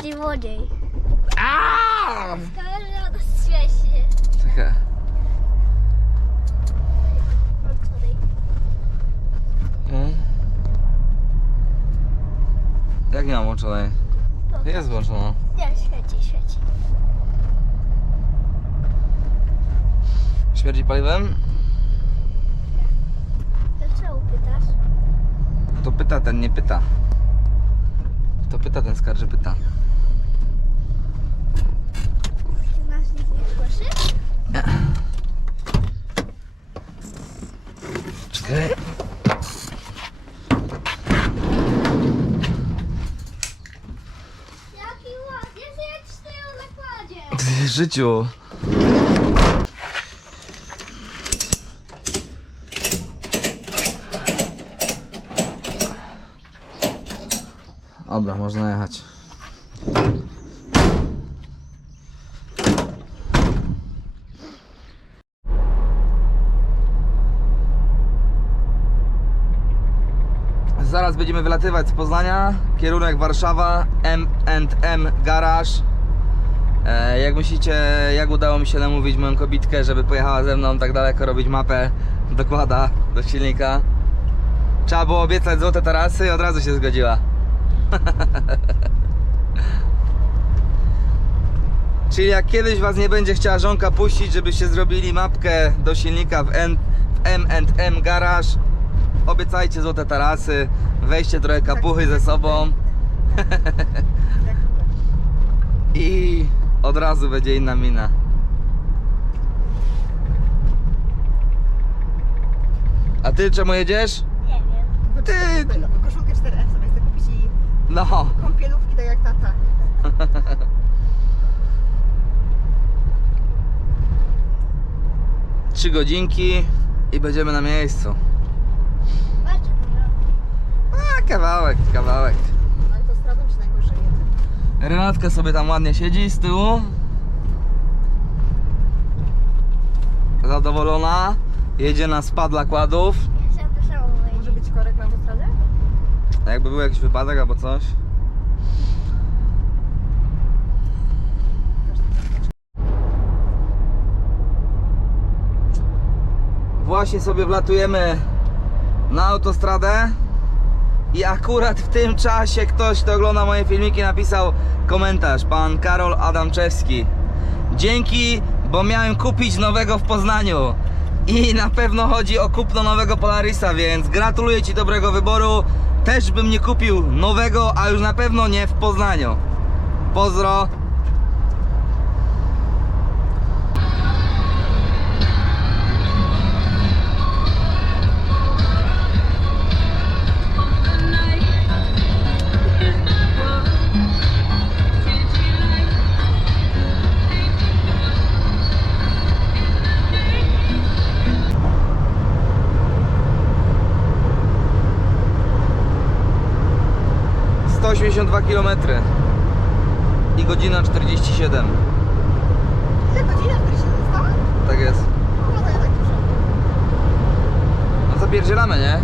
bardziej młodziej. Aaaa! Kamera rozświeży. Czekaj. Mm. Jak nie mam włączonej? Jest włączona. Nie, świeci, świeci. Śmierdzi paliwem? Dlaczego pytasz? To pyta, ten nie pyta. To pyta, ten skarży pyta. Ty nas nikt nie słyszy? Czekaj. Jaki ładnie, zjedź z tyłu zakładzie. Ty, życiu. Dobra, można jechać. Będziemy wylatywać z Poznania. Kierunek Warszawa, M&M Garage. E, jak myślicie, jak udało mi się namówić moją kobitkę, żeby pojechała ze mną tak daleko robić mapę dokłada do silnika? Trzeba było obiecać złote tarasy i od razu się zgodziła. Czyli jak kiedyś was nie będzie chciała żonka puścić, żebyście zrobili mapkę do silnika w, M&M Garage, obiecajcie złote tarasy, weźcie trochę kapuchy ze sobą. I od razu będzie inna mina. A ty czemu jedziesz? Nie wiem. Ty! Koszulkę 4F sobie chcę kupić i No, kąpielówki tak jak tata. trzy godzinki i będziemy na miejscu. Bardzo dużo. A, kawałek, kawałek. Ale to stradą się najgorzej jedzie. Renatka sobie tam ładnie siedzi z tyłu. Zadowolona. Jedzie na spad kładów. Może być korek na autostradzie? A jakby był jakiś wypadek albo coś. Właśnie sobie wlatujemy na autostradę i akurat w tym czasie ktoś, kto ogląda moje filmiki napisał komentarz, pan Karol Adamczewski. Dzięki, bo miałem kupić nowego w Poznaniu. I na pewno chodzi o kupno nowego Polarisa, więc gratuluję Ci dobrego wyboru. Też bym nie kupił nowego, a już na pewno nie w Poznaniu. Pozdro. Sto osiemdziesiąt dwa kilometry i godzina 47. Ile godzina, w której się została? Tak jest. No, ja tak dużo. No zapierdzielamy, nie?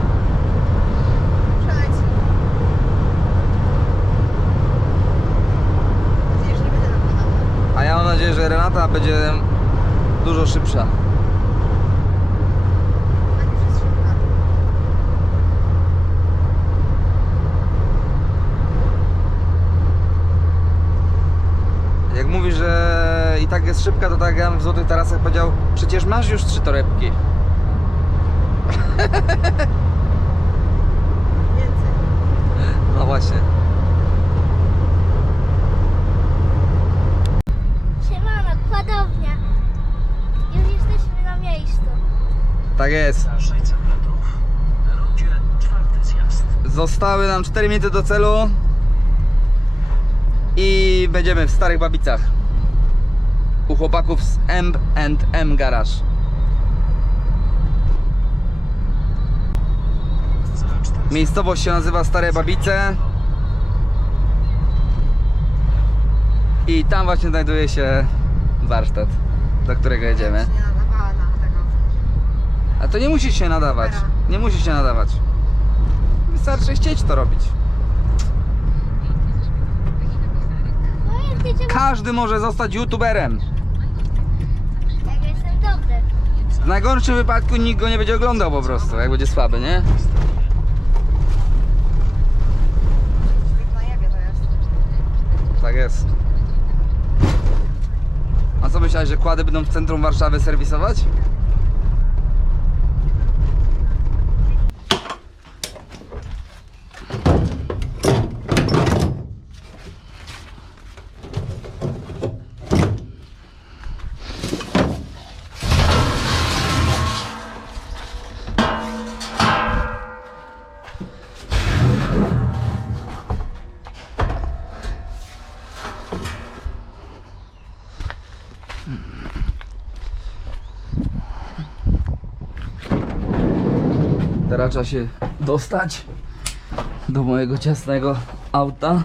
Przeleci. Mam nadzieję, że nie będzie napłynął. A ja mam nadzieję, że Renata będzie dużo szybsza. Tak już jest szybka. Jak mówi, że i tak jest szybka, to tak jak ja bym w Złotych Tarasach powiedział, przecież masz już trzy torebki. Więcej. No właśnie. Siemano, kładownia. Już jesteśmy na miejscu. Tak jest. Za 600 metrów na rondzie czwarty zjazd. Zostały nam 4 minuty do celu. I będziemy w Starych Babicach. U chłopaków z M&M Garage. Za 400 Miejscowość się nazywa Stare Babice. I tam właśnie znajduje się warsztat, do którego jedziemy. A to nie musisz się nadawać. Nie musisz się nadawać. Wystarczy chcieć to robić. wiecie, Każdy może zostać youtuberem. jak ja jestem dobry. W najgorszym wypadku nikt go nie będzie oglądał po prostu, jak będzie słaby, nie? Tak jest. A co myślałeś, że kłady będą w centrum Warszawy serwisować? Teraz trzeba się dostać do mojego ciasnego auta.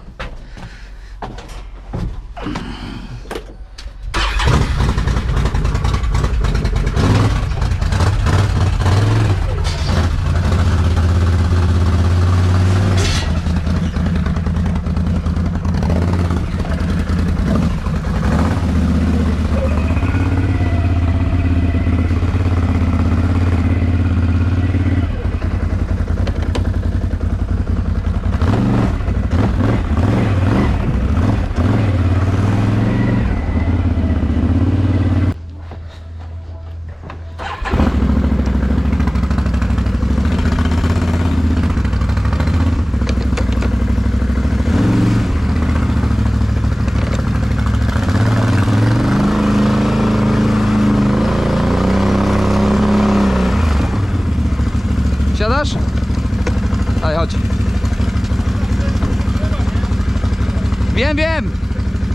Wiem, wiem.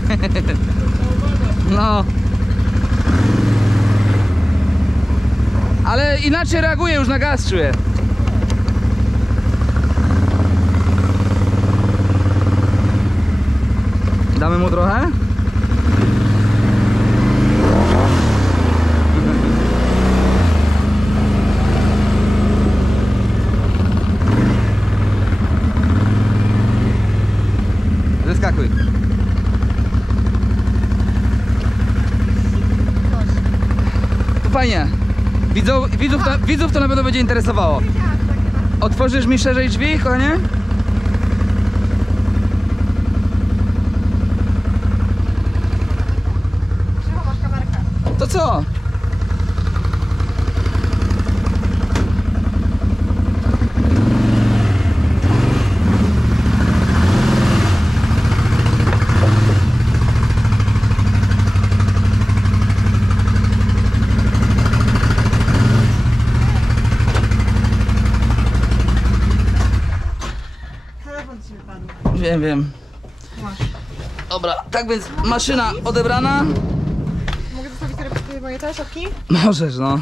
No. Ale inaczej reaguję już na gaz, czuję. Damy mu trochę? Widzów, to, widzów to na pewno będzie interesowało. Otworzysz mi szerzej drzwi, kochanie? To co? Wiem, wiem. Masz. Dobra, tak więc maszyna odebrana. Mogę zostawić te moje te szopki? Możesz, no.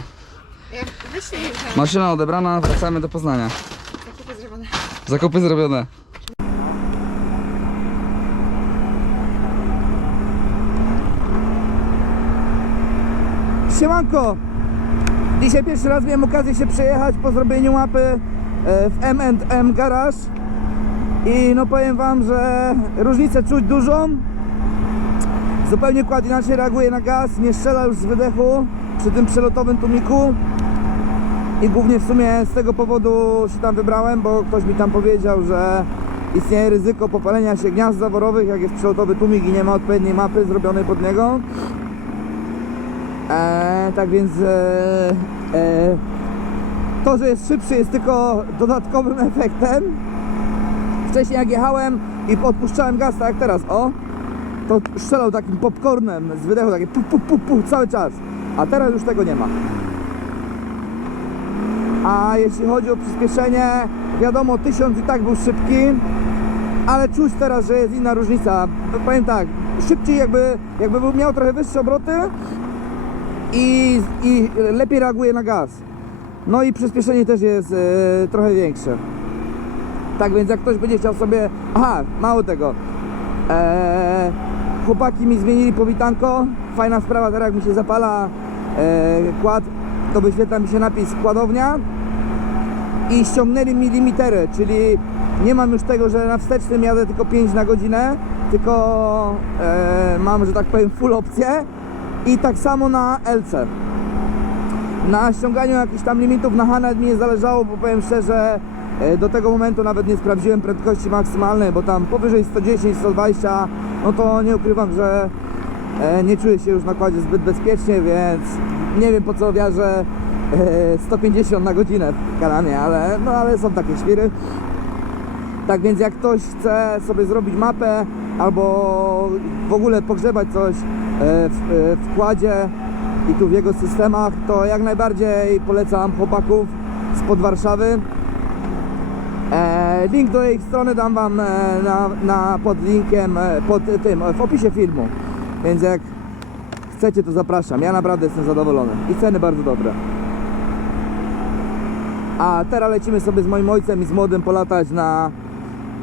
Wyślij mi Maszyna odebrana, wracamy do Poznania. zakupy zrobione. Zakupy zrobione. Siemanko! Dzisiaj pierwszy raz miałem okazję się przejechać po zrobieniu mapy e, w M&M Garage i no powiem Wam, że różnicę czuć dużą. Zupełnie kład inaczej reaguje na gaz, nie strzela już z wydechu przy tym przelotowym tłumiku. I głównie w sumie z tego powodu się tam wybrałem, bo ktoś mi tam powiedział, że istnieje ryzyko popalenia się gniazd zaworowych, jak jest przelotowy tłumik i nie ma odpowiedniej mapy zrobionej pod niego. Eee, tak więc e, e, to, że jest szybszy jest tylko dodatkowym efektem. Wcześniej jak jechałem i odpuszczałem gaz, tak jak teraz, o, to strzelał takim popcornem z wydechu, takie pu, pu, pu, pu, cały czas. A teraz już tego nie ma. A jeśli chodzi o przyspieszenie, wiadomo, 1000 i tak był szybki, ale czuć teraz, że jest inna różnica. Powiem tak, szybciej jakby, jakby był- miał trochę wyższe obroty i, i lepiej reaguje na gaz. No i przyspieszenie też jest e, trochę większe. Tak więc jak ktoś będzie chciał sobie... Aha, mało tego. E, chłopaki mi zmienili powitanko. Fajna sprawa, teraz jak mi się zapala e, kład, to wyświetla mi się napis kładownia i ściągnęli mi limitery, czyli nie mam już tego, że na wstecznym jadę tylko 5 na godzinę, tylko e, mam, że tak powiem, full opcję i tak samo na LC. Na ściąganiu jakichś tam limitów na H nawet mi nie zależało, bo powiem szczerze, do tego momentu nawet nie sprawdziłem prędkości maksymalnej, bo tam powyżej 110, 120, no to nie ukrywam, że e, nie czuję się już na kładzie zbyt bezpiecznie, więc nie wiem po co wiarzę e, 150 na godzinę w kanamie, ale, no, ale są takie świry. Tak więc jak ktoś chce sobie zrobić mapę albo w ogóle pogrzebać coś e, w, e, w kładzie i tu w jego systemach, to jak najbardziej polecam chłopaków spod Warszawy. E, link do ich strony dam wam e, na, na pod linkiem, e, pod tym, w opisie filmu. Więc jak chcecie to zapraszam. Ja naprawdę jestem zadowolony. I ceny bardzo dobre. A teraz lecimy sobie z moim ojcem i z młodym polatać na,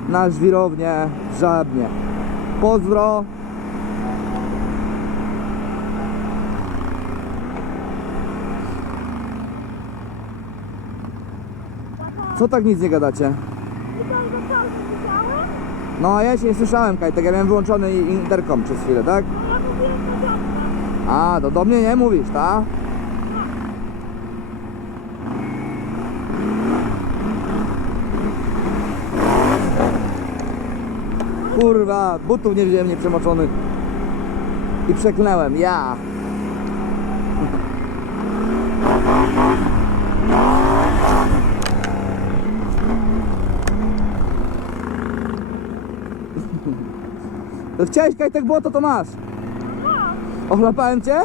na żwirownię w Żabnie. Pozdro. Co tak nic nie gadacie? No a ja się nie słyszałem, Kajtek, ja miałem wyłączony interkom przez chwilę, tak? A, to do mnie nie mówisz, tak? Kurwa, butów nie wziąłem nieprzemoczonych. I przeklnąłem, ja. To chciałeś kajtek błoto, to masz. Ochlapałem cię?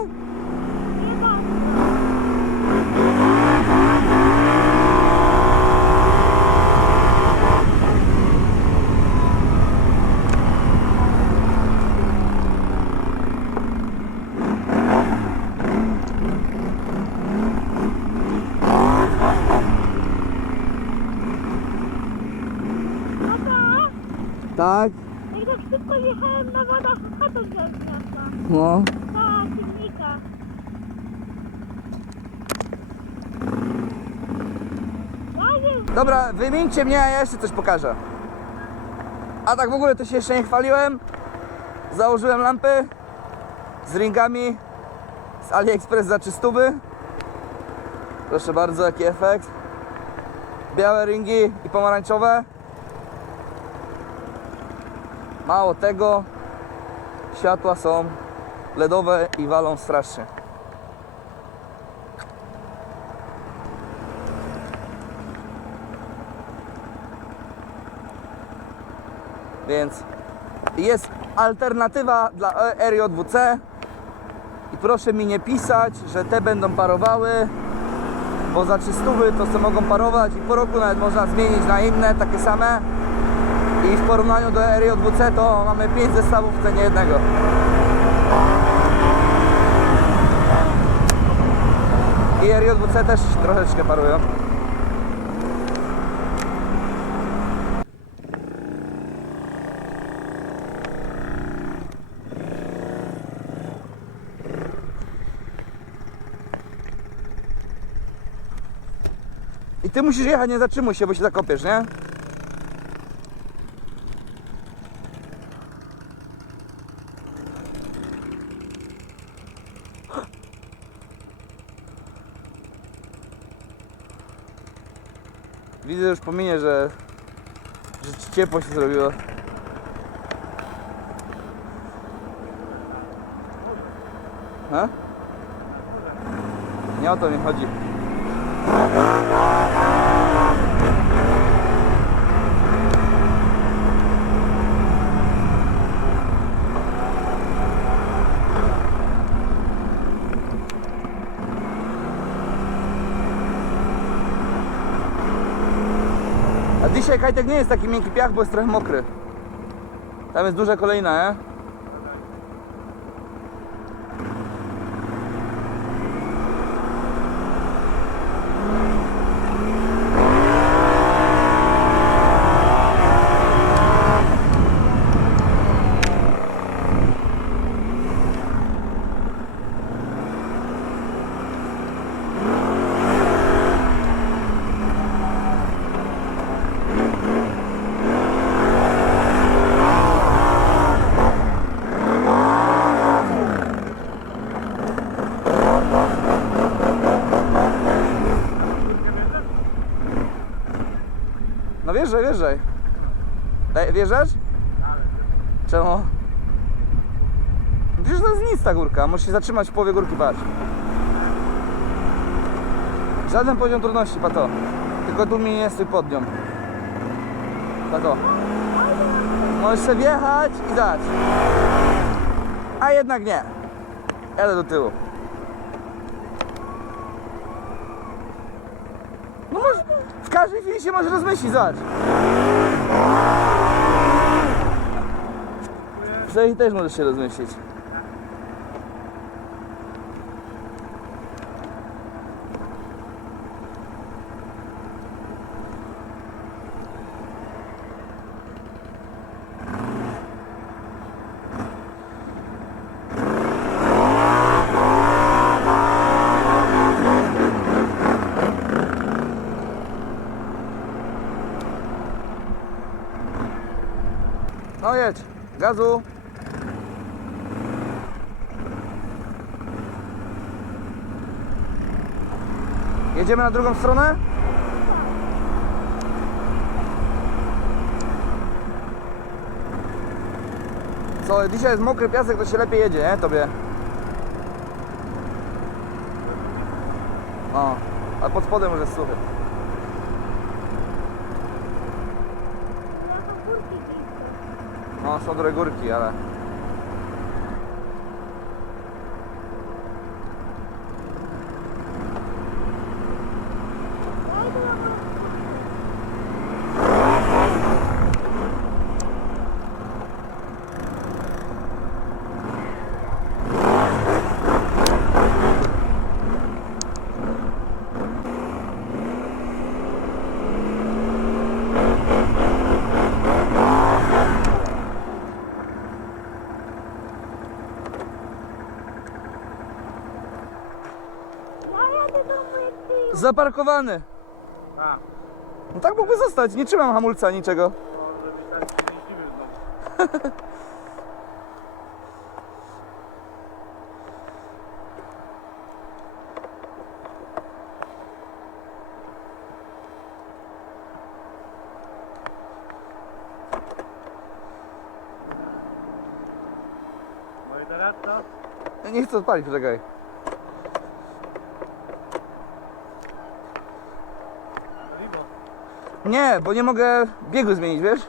Tak? Jak tak szybko jechałem na wodach, chatę wziąłem No. Ta silnika. Dajesz, Dobra, wymieńcie mnie, a ja jeszcze coś pokażę. A tak w ogóle to się jeszcze nie chwaliłem. Założyłem lampy z ringami z AliExpress za 300. Proszę bardzo, jaki efekt. Białe ringi i pomarańczowe. Mało tego, światła są LEDowe i walą strasznie. Więc jest alternatywa dla E- RJWC i proszę mi nie pisać, że te będą parowały, bo za 300 to se mogą parować i po roku nawet można zmienić na inne, takie same i w porównaniu do RJWC to mamy 5 zestawów w cenie jednego. I RJWC też troszeczkę parują. I ty musisz jechać, nie zatrzymuj się, bo się zakopiesz, nie? Widzę już po minie, że, że ci ciepło się zrobiło. Ha? Nie o to mi chodzi. Dzisiaj kajtek nie jest taki miękki piach, bo jest trochę mokry. Tam jest duża kolejna, nie? Wjeżdżaj, wjeżdżaj. Daj, wjeżdżasz? Czemu? Przecież to jest nic ta górka, musisz się zatrzymać w połowie górki, patrz. Żaden poziom trudności, pato. Tylko tu mi nie stój pod nią. Pato. Możesz sobie wjechać i dać. A jednak nie. Jadę do tyłu. No może, w każdej chwili się może rozmyślić, zobacz. W tej też możesz się rozmyślić. No jedź, gazu. Jedziemy na drugą stronę? Co, dzisiaj jest mokry piasek, to się lepiej jedzie, nie? Tobie. O, a pod spodem już jest suchy. Ja to kurki blisko. No, są dobre Zaparkowany. No tak mógłby zostać, nie trzymam hamulca, niczego. No i teraz co? Nie chcę odpalić, poczekaj. Nie, bo nie mogę biegu zmienić, wiesz?